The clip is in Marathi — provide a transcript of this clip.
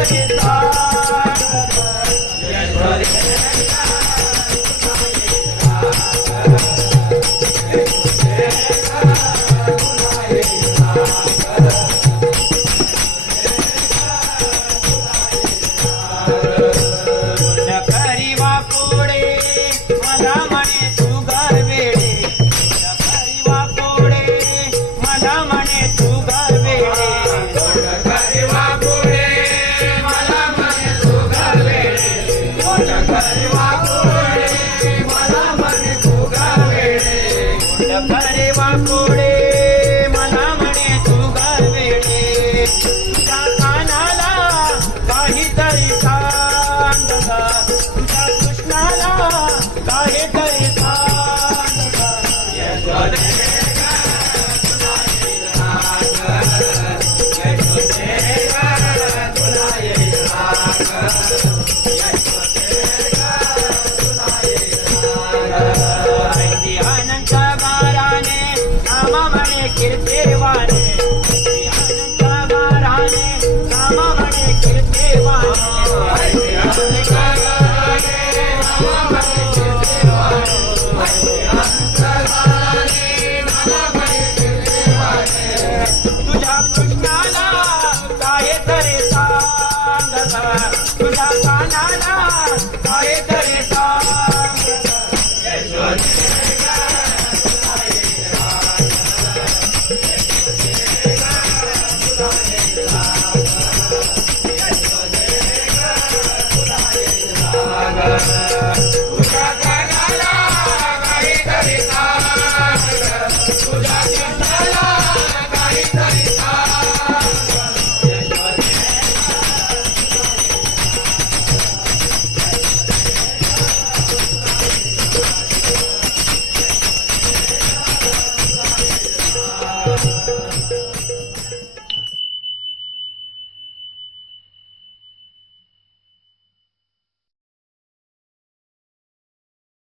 Yeah. अरे वाघोडे म्हणा म्हणे तू गर्विणेनाला काहीतरी खान तुझा कृष्णाला काही तरी खान